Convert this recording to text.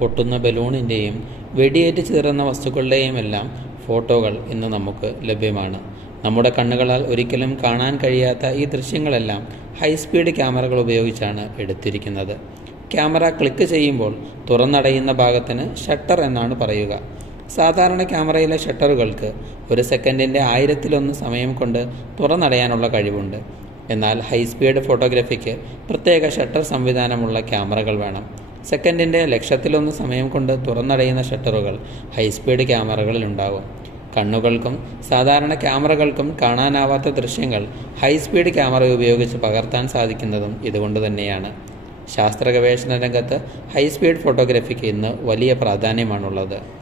പൊട്ടുന്ന ബലൂണിന്റെയും വെടിയേറ്റ് ചേർന്ന വസ്തുക്കളുടെയും എല്ലാം ഫോട്ടോകൾ ഇന്ന് നമുക്ക് ലഭ്യമാണ്. നമ്മുടെ കണ്ണുകളാൽ ഒരിക്കലും കാണാൻ കഴിയാത്ത ഈ ദൃശ്യങ്ങളെല്ലാം ഹൈസ്പീഡ് ക്യാമറകൾ ഉപയോഗിച്ചാണ് എടുത്തിരിക്കുന്നത്. ക്യാമറ ക്ലിക്ക് ചെയ്യുമ്പോൾ തുറന്നടയുന്ന ഭാഗത്തിന് ഷട്ടർ എന്നാണ് പറയുക. സാധാരണ ക്യാമറയിലെ ഷട്ടറുകൾക്ക് ഒരു സെക്കൻഡിന്റെ ആയിരത്തിലൊന്ന് സമയം കൊണ്ട് തുറന്നടയാനുള്ള കഴിവുണ്ട്. എന്നാൽ ഹൈസ്പീഡ് ഫോട്ടോഗ്രാഫിക്ക് പ്രത്യേക ഷട്ടർ സംവിധാനമുള്ള ക്യാമറകൾ വേണം. സെക്കൻഡിന്റെ ലക്ഷത്തിലൊന്ന് സമയം കൊണ്ട് തുറന്നടയുന്ന ഷട്ടറുകൾ ഹൈസ്പീഡ് ക്യാമറകളിൽ ഉണ്ടാകും. കണ്ണുകൾക്കും സാധാരണ ക്യാമറകൾക്കും കാണാനാവാത്ത ദൃശ്യങ്ങൾ ഹൈസ്പീഡ് ക്യാമറ ഉപയോഗിച്ച് പകർത്താൻ സാധിക്കുന്നതും ഇതുകൊണ്ട് തന്നെയാണ്. ശാസ്ത്ര ഗവേഷണ രംഗത്ത് ഹൈസ്പീഡ് ഫോട്ടോഗ്രാഫിക്ക് ഇന്ന് വലിയ പ്രാധാന്യമാണുള്ളത്.